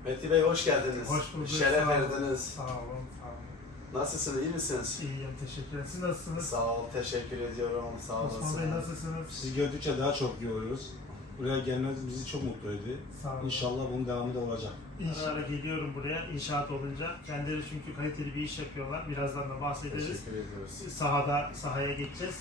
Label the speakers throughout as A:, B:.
A: Metin Bey hoş geldiniz.
B: Hoş bulduk.
A: Şeref verdiniz.
B: Sağ olun, sağ olun.
A: Nasılsınız, iyi misiniz?
B: İyiyim, teşekkür ederim. Siz nasılsınız?
A: Sağ ol, teşekkür ediyorum. Sağ
B: Osman
A: olasın.
B: Bey nasılsınız?
C: Sizi gördükçe daha çok iyi oluyoruz. Buraya gelmeniz bizi çok mutlu ediyor.
B: Sağ olun.
C: İnşallah bunun devamı da olacak.
B: İnşallah geliyorum buraya inşaat olunca. Kendileri çünkü kaliteli bir iş yapıyorlar. Birazdan da bahsederiz.
A: Teşekkür ediyoruz.
B: Sahaya geçeceğiz.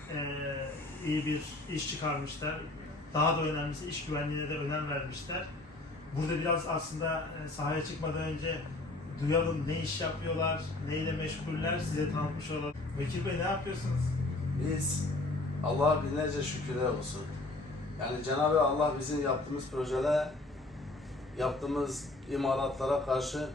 B: İyi bir iş çıkarmışlar. Daha da önemlisi iş güvenliğine de önem vermişler. Burada biraz aslında sahaya çıkmadan önce duyalım ne iş yapıyorlar, neyle meşguller, size tanıtmış olalım. Vekil Bey ne yapıyorsunuz?
A: Biz Allah'a binlerce şükürler olsun. Yani Cenab-ı Allah bizim yaptığımız projelere, yaptığımız imalatlara karşı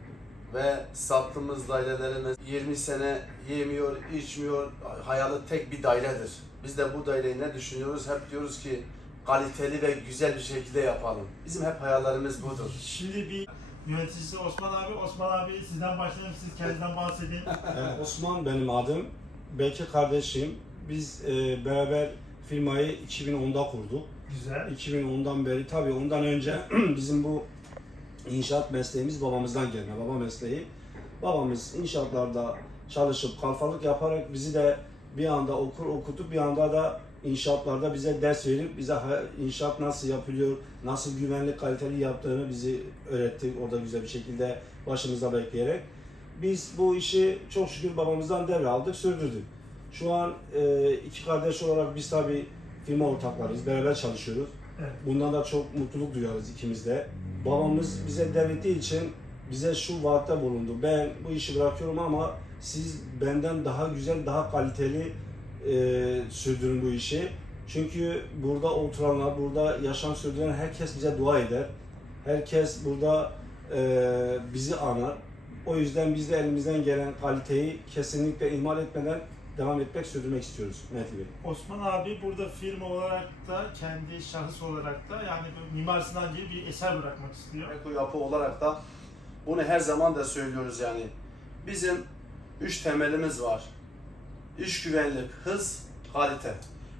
A: ve sattığımız dairelerimiz 20 sene yemiyor, içmiyor, hayali tek bir dairedir. Biz de bu daireyi ne düşünüyoruz? Hep diyoruz ki kaliteli ve güzel bir şekilde yapalım. Bizim hep hayallerimiz budur.
B: Şimdi bir yöneticisi Osman abi. Osman abi sizden başlayalım, siz kendinizden bahsedin.
C: Osman benim adım. Belki kardeşim. Biz beraber firmayı 2010'da kurduk.
B: Güzel.
C: 2010'dan beri tabii ondan önce bizim bu inşaat mesleğimiz babamızdan gelme. Baba mesleği. Babamız inşaatlarda çalışıp kalfalık yaparak bizi de bir anda okutup bir anda da inşaatlarda bize ders verip bize inşaat nasıl yapılıyor, nasıl güvenlik kaliteli yaptığını bizi öğretti orada güzel bir şekilde başımızda bekleyerek. Biz bu işi çok şükür babamızdan devraldık, sürdürdük. Şu an iki kardeş olarak biz tabii firma ortaklarıyız, beraber çalışıyoruz.
B: Evet.
C: Bundan da çok mutluluk duyarız ikimiz de. Babamız bize devrettiği için bize şu vaatte bulundu. Ben bu işi bırakıyorum ama siz benden daha güzel, daha kaliteli sürdürün bu işi. Çünkü burada oturanlar, burada yaşam sürdüren herkes bize dua eder. Herkes burada bizi anar. O yüzden biz de elimizden gelen kaliteyi kesinlikle ihmal etmeden devam etmek, sürdürmek istiyoruz Mehdi Bey.
B: Osman abi burada firma olarak da, kendi şahıs olarak da yani Mimar Sinan gibi bir eser bırakmak istiyor.
A: Eko yapı olarak da bunu her zaman da söylüyoruz yani. Bizim 3 temelimiz var. İş güvenlik, hız, kalite.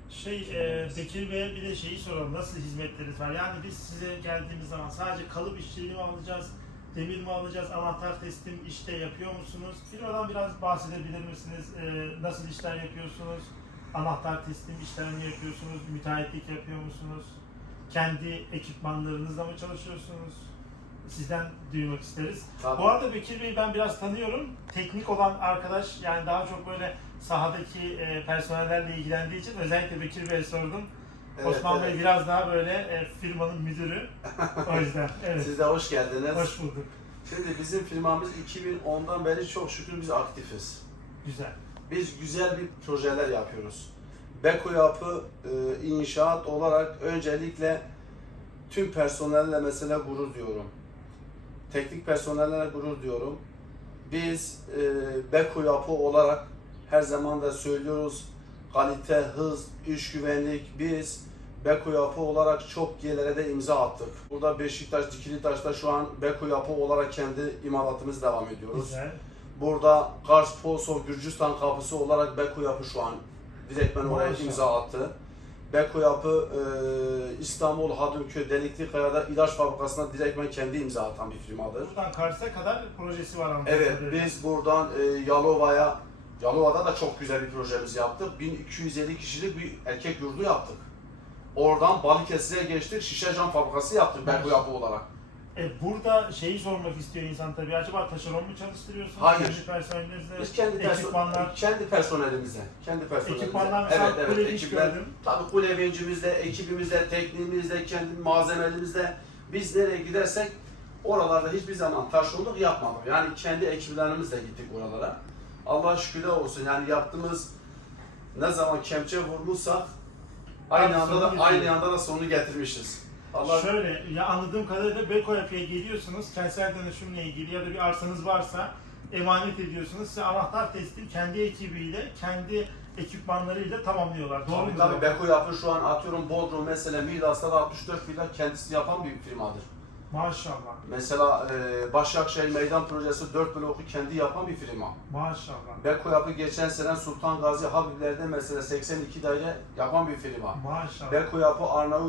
B: Bekir Bey'e bir de şeyi soralım, nasıl hizmetleriniz var? Yani biz size geldiğimiz zaman sadece kalıp işçiliği mi alacağız, demir mi alacağız, anahtar teslim işte yapıyor musunuz? Firmadan biraz bahsedebilir misiniz? Nasıl işler yapıyorsunuz? Anahtar teslim işlerini yapıyorsunuz? Müteahhitlik yapıyor musunuz? Kendi ekipmanlarınızla mı çalışıyorsunuz? Sizden duymak isteriz.
A: Tabii.
B: Bu arada Bekir Bey'i ben biraz tanıyorum. Teknik olan arkadaş, yani daha çok böyle sahadaki personellerle ilgilendiği için özellikle Bekir Bey'e sordum.
A: Evet,
B: Osman
A: evet.
B: Bey biraz daha böyle firmanın müdürü. O yüzden. Evet.
A: Siz de hoş geldiniz.
B: Hoş bulduk.
A: Şimdi bizim firmamız 2010'dan beri çok şükür biz aktifiz.
B: Güzel.
A: Biz güzel bir projeler yapıyoruz. Beko yapı inşaat olarak öncelikle tüm personelle mesela gurur diyorum. Teknik personelle gurur diyorum. Biz Beko yapı olarak her zaman da söylüyoruz. Kalite, hız, iş güvenlik, biz Beko yapı olarak çok yerlere de imza attık. Burada Beşiktaş, Dikilitaş'ta şu an Beko yapı olarak kendi imalatımız devam ediyoruz.
B: Güzel.
A: Burada Kars, Posov, Gürcistan kapısı olarak Beko yapı şu an direktmen oraya
B: Maşallah.
A: imza attı. Beko yapı İstanbul, Hadımköy, Deliklikaya'da ilaç fabrikasına direktmen kendi imza atan bir firmadır.
B: Buradan Kars'a kadar projesi var anladığım
A: Evet,
B: kadarıyla.
A: biz buradan Yalova'da da çok güzel bir projemiz yaptık. 1250 kişilik bir erkek yurdu yaptık. Oradan Balıkesir'e geçtik, şişe cam fabrikası yaptık Beko yapı olarak.
B: Burada şeyi sormak istiyor insan tabii. Acaba taşeron mu çalıştırıyorsunuz?
A: Hayır.
B: Kendi personelinizle,
A: Biz kendi personelimizle,
B: Ekipmanlar mesela kule iş
A: ekipler,
B: gördüm.
A: tabii kulevincimizle, ekibimizle, tekniğimizle, kendi malzemelerimizle biz nereye gidersek oralarda hiçbir zaman taşeronluk yapmadık. Yani kendi ekiplerimizle gittik oralara. Allah'a şükürler olsun. Yani yaptığımız ne zaman kemçe vurmuşsak aynı anda da sonunu getirmişiz. Allah
B: Şöyle, ya anladığım kadarıyla Beko yapıya geliyorsunuz, kentsel dönüşümle ilgili ya da bir arsanız varsa emanet ediyorsunuz. Size anahtar teslim kendi ekibiyle, kendi ekipmanlarıyla tamamlıyorlar. Doğru mu?
A: Tabii Beko yapı şu an atıyorum Bodrum mesela Milas'ta da 64 villa kendisi yapan bir firmadır.
B: Maşallah.
A: Mesela Başakşehir Meydan Projesi 4 bloku kendi yapan bir firma.
B: Maşallah.
A: Beko Yapı geçen sene Sultan Gazi Habibler'de mesela 82 daire yapan bir firma.
B: Maşallah.
A: Beko Yapı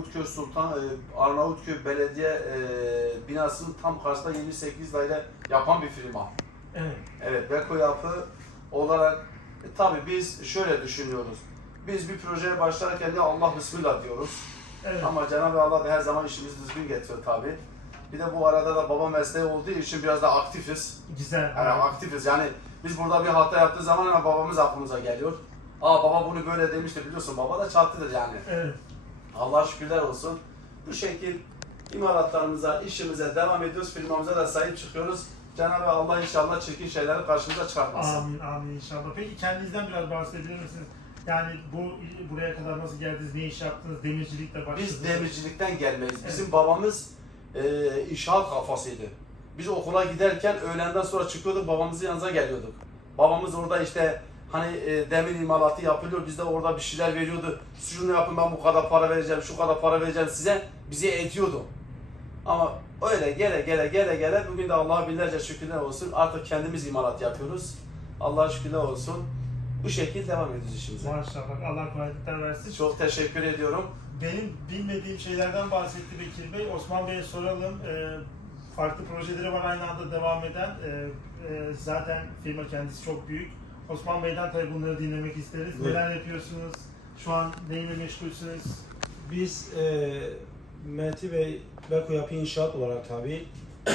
A: Arnavutköy Belediye binasının tam karşısında 28 daire yapan bir firma.
B: Evet.
A: Evet, Beko Yapı olarak tabii biz şöyle düşünüyoruz. Biz bir projeye başlarken de Allah bismillah diyoruz.
B: Evet.
A: Ama Cenab-ı Allah da her zaman işimizi düzgün getiriyor tabii. Bir de bu arada da baba mesleği olduğu için biraz da aktifiz.
B: Güzel.
A: Yani aktifiz. Yani biz burada bir hata yaptığı zaman hemen babamız aklımıza geliyor. Aa baba bunu böyle demişti biliyorsun. Baba da çatlıdır yani.
B: Evet.
A: Allah'a şükürler olsun. Bu şekil imalatlarımıza, işimize devam ediyoruz. Firmamıza da sahip çıkıyoruz. Cenab-ı Allah inşallah çirkin şeyleri karşımıza çıkartmasın.
B: Amin, amin inşallah. Peki kendinizden biraz bahsedebilir misiniz? Yani buraya kadar nasıl geldiniz, ne iş yaptınız, demircilikle başladınız?
A: Biz demircilikten gelmeyiz.
B: Evet.
A: Bizim babamız inşaat kafasıydı. Biz okula giderken öğlenden sonra çıkıyorduk, babamızın yanına geliyorduk. Babamız orada işte hani demir imalatı yapılıyor, biz de orada bir şeyler veriyordu. Şunu yapın, ben bu kadar para vereceğim, şu kadar para vereceğim size, bizi ediyordu. Ama öyle gele bugün de Allah'a binlerce şükürler olsun. Artık kendimiz imalat yapıyoruz. Allah'a şükürler olsun. Bu şekilde devam ediyoruz işimize.
B: Maşallah. Allah kolaylıklar versin.
A: Çok teşekkür ediyorum.
B: Benim bilmediğim şeylerden bahsetti Bekir Bey. Osman Bey'e soralım. Farklı projeleri var aynı anda devam eden. Zaten firma kendisi çok büyük. Osman Bey'den tabii bunları dinlemek isteriz.
C: Evet.
B: Neler yapıyorsunuz? Şu an neyle meşgulsünüz?
C: Biz Mehdi Bey Beko Yapı İnşaat olarak tabii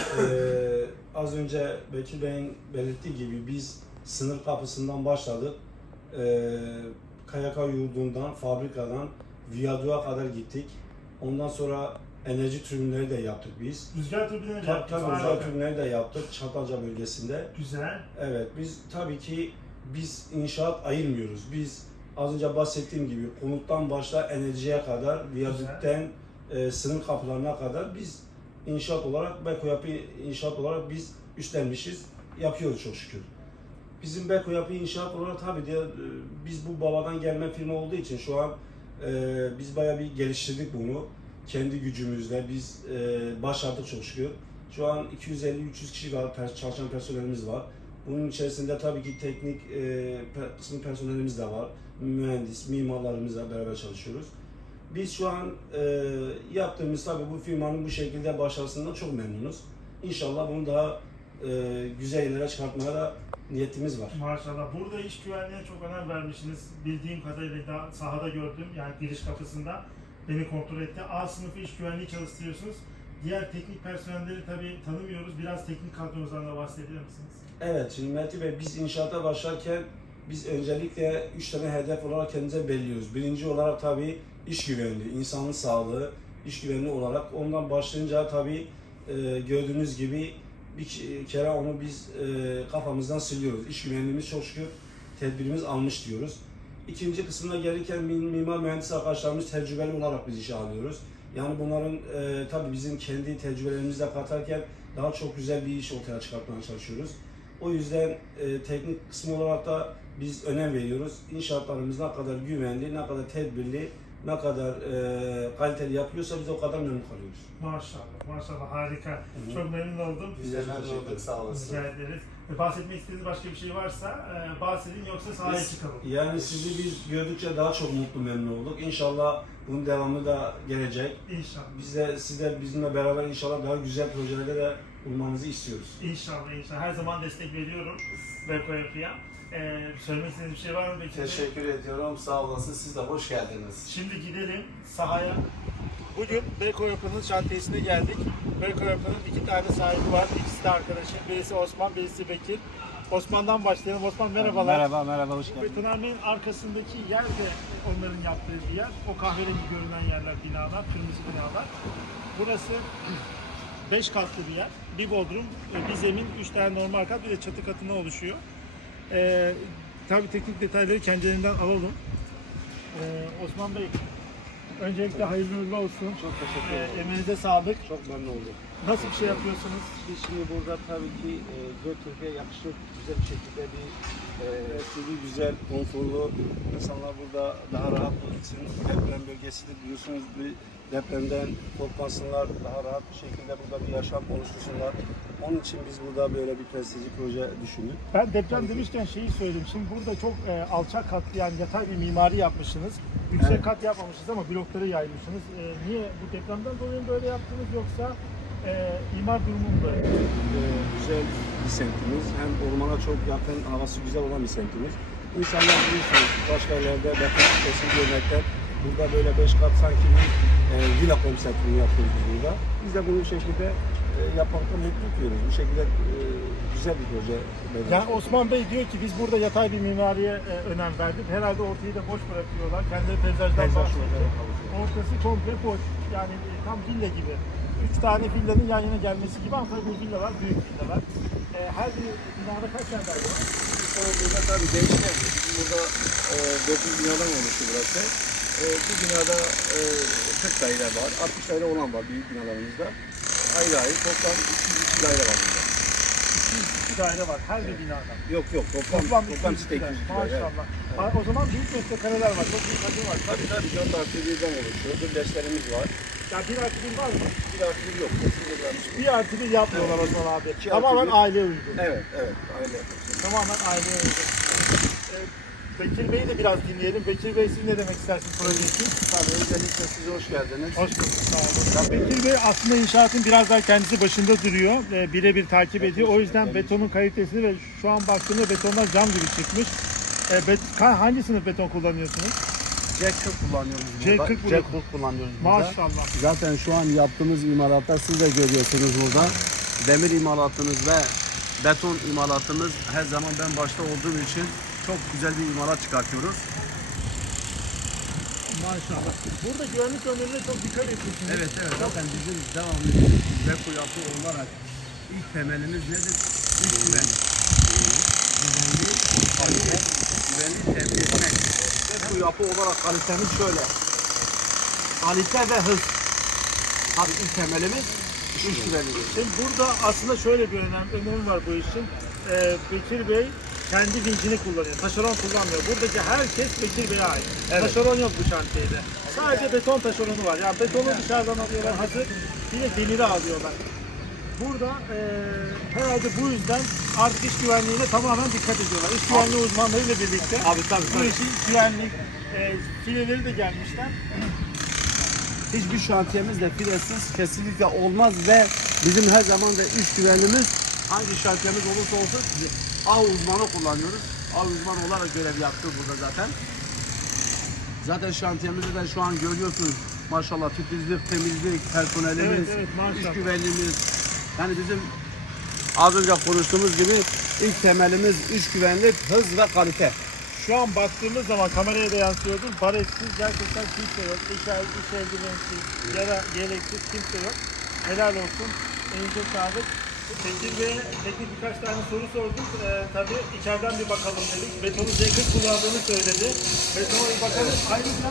C: az önce Bekir Bey'in belirttiği gibi biz sınır kapısından başladık. KYK yurdundan, fabrikadan Viyaduk'a kadar gittik. Ondan sonra enerji türbinleri de yaptık biz.
B: Rüzgar türbinleri
C: Tabii
B: yaptınız.
C: tabii
B: Harika.
C: rüzgar türbinleri de yaptık Çatalca bölgesinde.
B: Güzel.
C: Evet, biz tabii ki biz inşaat ayırmıyoruz. Biz az önce bahsettiğim gibi konuttan başla enerjiye kadar, viyadükten sınır kapılarına kadar biz inşaat olarak, Beko Yapı İnşaat olarak biz üstlenmişiz, yapıyoruz çok şükür. Bizim Beko Yapı İnşaat olarak tabii de biz bu babadan gelme firma olduğu için şu an biz bayağı bir geliştirdik bunu. Kendi gücümüzle biz başardık çok şükür. Şu an 250-300 kişi var, çalışan personelimiz var. Bunun içerisinde tabii ki teknik kısmı personelimiz de var. Mühendis, mimarlarımızla beraber çalışıyoruz. Biz şu an yaptığımız tabii bu firmanın bu şekilde başarısından çok memnunuz. İnşallah bunu daha güzel yerlere çıkartmaya da niyetimiz var.
B: Maşallah. Burada iş güvenliğine çok önem vermişsiniz. Bildiğim kadarıyla da sahada gördüm. Yani giriş kapısında beni kontrol etti. A sınıfı iş güvenliği çalıştırıyorsunuz. Diğer teknik personelleri tabii tanımıyoruz. Biraz teknik kadronuzdan da bahsedebilir misiniz?
C: Evet, şimdi Mehdi Bey biz inşaata başlarken biz öncelikle 3 tane hedef olarak kendimize belirliyoruz. Birinci olarak tabii iş güvenliği, insanın sağlığı, iş güvenliği olarak ondan başlayınca tabii gördüğünüz gibi bir kere onu biz kafamızdan siliyoruz. İş güvenliğimiz çok şükür tedbirimiz almış diyoruz. İkinci kısmına gelirken mimar mühendis arkadaşlarımız tecrübeli olarak biz işe alıyoruz. Yani bunların tabii bizim kendi tecrübelerimizle katarken daha çok güzel bir iş ortaya çıkartmaya çalışıyoruz. O yüzden teknik kısmı olarak da biz önem veriyoruz. İnşaatlarımız ne kadar güvenli, ne kadar tedbirli, ne kadar kaliteli yapıyorsa biz o kadar memnun kalıyoruz.
B: Maşallah, maşallah harika.
C: Hı.
B: Çok memnun oldum.
A: Biz de memnun olduk, sağ olasın.
B: Rica ederiz. Bahsetmek istediğiniz başka bir şey varsa bahsedin yoksa sahaya çıkalım.
C: Yani sizi biz gördükçe daha çok mutlu memnun olduk. İnşallah bunun devamı da gelecek.
B: İnşallah.
C: Biz de siz de bizimle beraber inşallah daha güzel projelerde de bulmanızı istiyoruz.
B: İnşallah, inşallah. Her zaman destek veriyorum Beko Yapı'ya. Söylemek istediğiniz bir şey var mı Bekir Bey?
A: Teşekkür ediyorum, sağ olasın. Siz de hoş geldiniz.
B: Şimdi gidelim sahaya. Bugün Beko Yapı'nın şantiyesine geldik. Beko Yapı'nın 2 tane sahibi var. İkisi de arkadaşım. Birisi Osman, birisi Bekir. Osman'dan başlayalım. Osman merhabalar.
D: Merhaba, hoş geldin.
B: Pınar Bey'in arkasındaki yer de onların yaptığı bir yer. O kahverengi görünen yerler, binalar, kırmızı binalar. Burası 5 katlı bir yer. Bir bodrum, bir zemin, 3 tane normal kat, bir de çatı katına oluşuyor. Tabii teknik detayları kendilerinden alalım. Osman Bey, öncelikle hayırlı uğurlu olsun.
D: Çok teşekkür ederim.
B: Emeğinize sağlık.
C: Çok memnun olduk.
B: Nasıl bir şey yapıyorsunuz?
D: Biz şimdi burada tabii ki Göktürk'e yakışır güzel bir şekilde bir
C: Eski, güzel, konforlu insanlar burada daha rahat olsun. Deprem bölgesidir biliyorsunuz bir depremden korkmasınlar, daha rahat bir şekilde burada bir yaşam oluştursunlar. Onun için biz burada böyle bir prestijli proje düşündük.
B: Ben deprem demişken şeyi söyleyeyim. Şimdi burada çok alçak katlı yani yatay bir mimari yapmışsınız. Yüksek
C: Evet.
B: kat yapmamışsınız ama blokları yaymışsınız. Niye bu depremden dolayı mı böyle yaptınız yoksa imar durumu mu böyle?
C: Güzel bir semtimiz. Hem ormana çok yakın, havası güzel olan bir semtimiz. İnsanlar biliyorsunuz başka yerlerde deprem sitesini görmekten burada böyle 5 kat sanki bir villa konseptini yapıyoruz biz burada. Biz de bunu bu şekilde yapmaktan mutluluk duyuyoruz. Bu şekilde güzel bir proje.
B: Yani Osman Bey diyor ki biz burada yatay bir mimariye önem verdik. Herhalde ortayı da boş bırakıyorlar. Kendileri peyzajdan
C: Peyzaj
B: bahsediyor.
C: olarak kalıyor.
B: Ortası komple boş. Yani tam villa gibi. 3 tane villanın yan yana gelmesi gibi ama tabii bu villalar büyük villalar. Her bir binada kaç tane daire var?
C: Burada tabii değişken. Bizim burada 9 binadan oluşuyor burası. Bu binada 40 daire var, 60 daire olan var büyük binalarımızda. Ayrı ayrı toplam 202 daire var burada.
B: 202 daire var her bir binada.
C: Yok toplam site 202 daire.
B: Maşallah. O zaman büyük metrekareler var. Çok büyük hacim var.
C: Tabii 4 artı 1'den oluşuyor. Birleşlerimiz var.
B: Ya 1 artı 1 var mı?
C: 1 artı 1 yok. Kesinlikle varmış.
B: 1 artı 1 yapmıyorlar Osman abi.
C: 2 artı
B: Tamamen
C: 1.
B: aileye uygun.
C: Evet. Aile yapıyoruz.
B: Tamamen aileye uygun. Bekir Bey'i de biraz dinleyelim. Bekir Bey siz ne demek istersiniz proje için?
C: Tabii öncelikle size hoş geldiniz.
B: Hoş bulduk. Sağ olun. Bekir Bey aslında inşaatın biraz daha kendisi başında duruyor. Birebir takip ediyor. O yüzden betonun kalitesini ve şu an baktığımda betonlar cam gibi çıkmış. Hangi sınıf beton kullanıyorsunuz?
A: C40 kullanıyoruz
B: C40
A: burada.
B: burada.
A: C40 kullanıyoruz burada.
B: Maşallah.
A: Zaten şu an yaptığımız imalatta siz de görüyorsunuz burada. Demir imalatımız ve beton imalatımız her zaman ben başta olduğum için çok güzel bir imalat çıkartıyoruz.
B: Maşallah. Burada güvenlik önlemine çok dikkat etmişsiniz.
A: Evet zaten bizim devamlı bizim Beko yapı olarak ilk temelimiz nedir? İlk güvenlik. Güvenliği, kalite, güvenliği temin etmek. Beko yapı olarak kalitemiz şöyle. Kalite ve hız. Tabii ilk temelimiz iş güvenliği.
B: Şimdi burada aslında şöyle bir önemi var bu işin. Bekir Bey kendi vincini kullanıyor. Taşeron kullanmıyor. Buradaki herkes Bekir Bey'e ait.
A: Evet.
B: Taşeron yok bu şantiyede. Sadece beton taşeronu var. Yani betonu dışarıdan alıyorlar hazır. Bir de demiri alıyorlar. Burada herhalde bu yüzden artık iş güvenliğine tamamen dikkat ediyorlar. İş güvenliği uzmanlarıyla birlikte.
A: Tabii.
B: Bu işin güvenlik fileleri de gelmişler.
A: Hiçbir şantiyemiz de filesiz kesinlikle olmaz ve bizim her zaman da iş güvenliğimiz hangi şantiyemiz olursa olsun ağ uzmanı kullanıyoruz. Ağ uzmanı olarak görev yaptı burada zaten. Zaten şantiyemizde de şu an görüyorsunuz maşallah titizlik, temizlik, personelimiz,
B: Evet, maşallah.
A: iş güvenliğimiz. Yani bizim az önce konuştuğumuz gibi ilk temelimiz iş güvenlik, hız ve kalite.
B: Şu an baktığımız zaman kameraya da yansıyordur. Baretsiz gerçekten kimse yok. İş eldivensiz, yeleksiz kimse yok. Helal olsun. Elinize sağlık. Bekir Bey'e teknik birkaç tane soru sorduk. Tabii içeriden bir bakalım dedik. Betonu C40 kullandığını söyledi. Betona bir bakalım. Ayrıca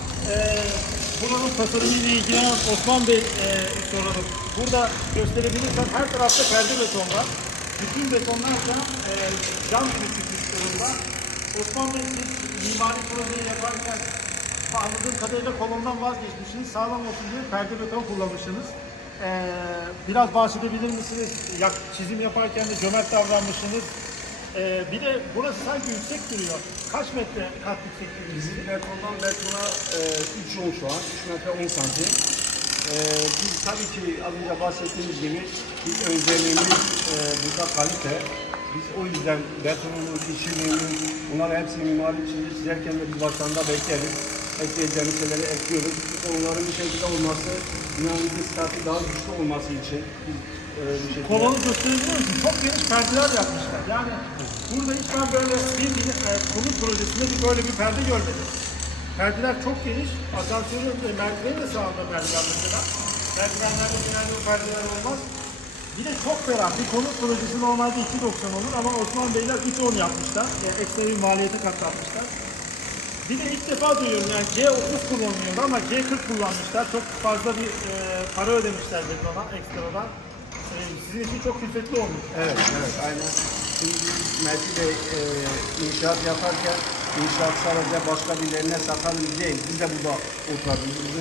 B: buranın tasarımıyla ilgilenen Osman Bey soralım. Burada gösterebilirsen her tarafta perde beton var. Bütün betonlar da cam gibi çıkmış durumda. Osman Bey siz mimari projeyi yaparken anladığım kadarıyla kolondan vazgeçmişsiniz. Sağlam olsun diye perde beton kullanmışsınız. Biraz bahsedebilir misiniz? Çizim yaparken de cömert davranmışsınız. Bir de burası sanki yüksek duruyor. Kaç metre kat yüksekliği?
C: Bizim betondan betona 3 yol şu an. 3 metre 10 santim. Biz tabii ki az önce bahsettiğimiz gibi bir özelliğimiz burada kalite. Biz o yüzden betonumuz, işçiliğimiz, bunların hepsini mimari çizerken de biz başlarında bekleriz. Ekleyeceğimiz şeyleri ekliyoruz. Onların bir şekilde olması, binanın statü daha güçlü olması için biz bir şekilde...
B: Kolonu gösterebilir misin? Çok geniş perdeler yapmışlar. Yani burada hiç ben böyle bir konut projesinde böyle bir perde görmedim. Perdeler çok geniş. Asansörün merdiveni de sağında merdiven mesela. Merdivenlerde genelde o perdeler olmaz. Bir de çok ferah. Bir konut projesi normalde 2.90 olur ama Osman Beyler 3.10 yapmışlar. Yani ekstra bir maliyete katlatmışlar. Bir de ilk defa duyuyorum yani C30 kullanılıyordu ama C40 kullanmışlar. Çok fazla bir para ödemişler betona ekstradan. Sizin için çok külfetli olmuş.
C: Evet, aynen. Şimdi Mehdi Bey inşaat yaparken inşaat sadece başka birilerine satalım değil. Biz de burada oturalım. Bizim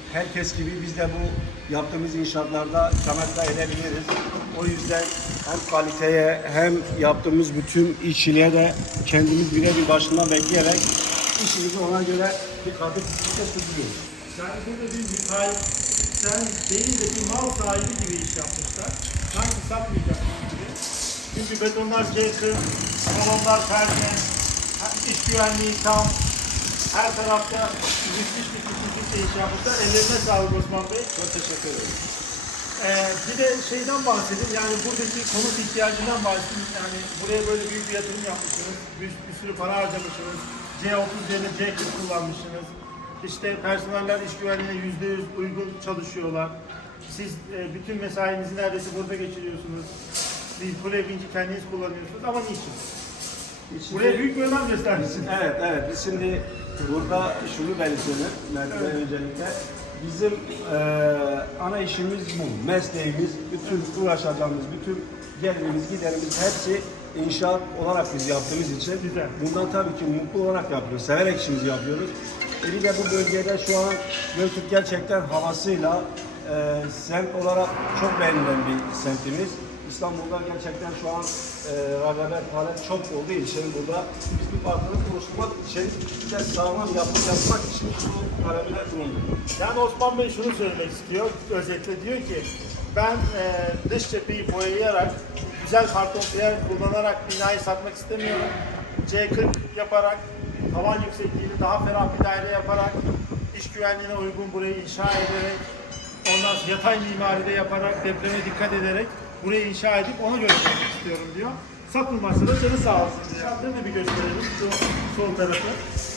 C: herkes gibi biz de bu yaptığımız inşaatlarda temelli edebiliriz. O yüzden hem kaliteye hem yaptığımız bütün işçiliğe de kendimiz birebir başında bekleyerek işimizi ona göre bir katkı sürdürüyoruz.
B: Yani burada bir müteahhit sen değil de bir mal sahibi gibi iş yapmışlar. Sanki satmayacak gibi. Çünkü betonlar C40, kolonlar perde, iş güvenliği tam, her tarafta müthiş bir iş yapmışlar. Ellerine sağlık Osman Bey.
D: Çok teşekkür ederim.
B: Bir de şeyden bahsedeyim, yani buradaki konut ihtiyacından bahsedeyim. Yani buraya böyle büyük bir yatırım yapmışsınız, bir sürü para harcamışsınız, C30 yerine C40 kullanmışsınız. İşte personeller iş güvenliğine %100 uygun çalışıyorlar. Siz bütün mesainizi neredeyse burada geçiriyorsunuz. Bir kule vinci kendiniz kullanıyorsunuz ama niçin? Buraya büyük bir önem göstermişsiniz.
C: Evet. Biz şimdi burada şunu belirtelim. Öncelikle bizim ana işimiz bu. Mesleğimiz, bütün uğraşacağımız, bütün gelirimiz, giderimiz hepsi inşaat olarak biz yaptığımız için
B: Güzel.
C: bundan tabii ki mutlu olarak yapıyoruz. Severek işimizi yapıyoruz. Bir de bu bölgede şu an Göktürk gerçekten havasıyla semt olarak çok beğenilen bir semtimiz. İstanbul'da gerçekten şu an rağbet talep çok olduğu için burada biz bir farklılık oluşturmak için bir de sağlam yapı yapmak için bu talebine bulunduk.
B: Yani Osman Bey şunu söylemek istiyor, özetle diyor ki ben dış cepheyi boyayarak, güzel karton piyer kullanarak binayı satmak istemiyorum. C40 yaparak, tavan yüksekliğini daha ferah bir daire yaparak, iş güvenliğine uygun burayı inşa ederek, ondan sonra yatay mimaride yaparak, depreme dikkat ederek burayı inşa edip ona göre yapmak istiyorum diyor. Satılmazsa da canı sağ olsun diyor. Şartları da bir gösterelim şu sol tarafı.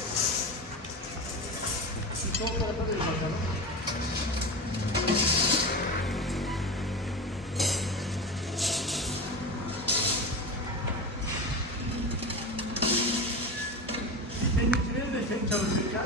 B: Şu sol tarafa da bir bakalım. Denizcileri de tek çalışırken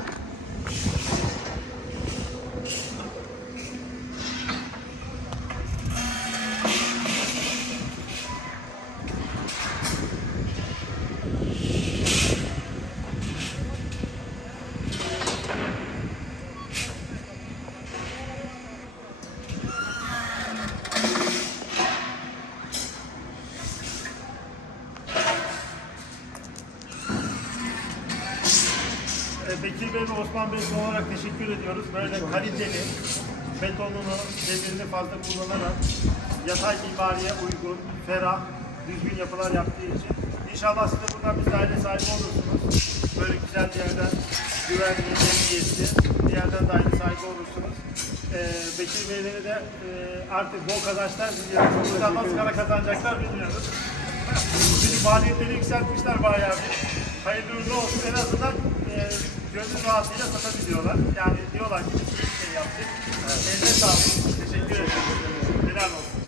B: Bekir Bey ve Osman Bey son olarak teşekkür ediyoruz. Böyle kaliteli, betonunu, demirini fazla kullanarak yatay mimariye uygun, ferah, düzgün yapılar yaptığı için. İnşallah siz de buradan bir daire sahibi olursunuz. Böyle güzel bir yerden, güvenli, emniyetli bir yerden daire sahibi olursunuz. Bekir Beylere de artık bol kazançlar diliyoruz. Buradan nasıl kadar kazanacaklar bilmiyoruz. Şimdi maliyetleri yükseltmişler bayağı bir. Hayırlı uğurlu olsun. En azından gönül rahatlığıyla satabiliyorlar. Yani diyorlar ki biz bir şey yaptık. Eline sağlık. Teşekkür ederim. Helal olsun.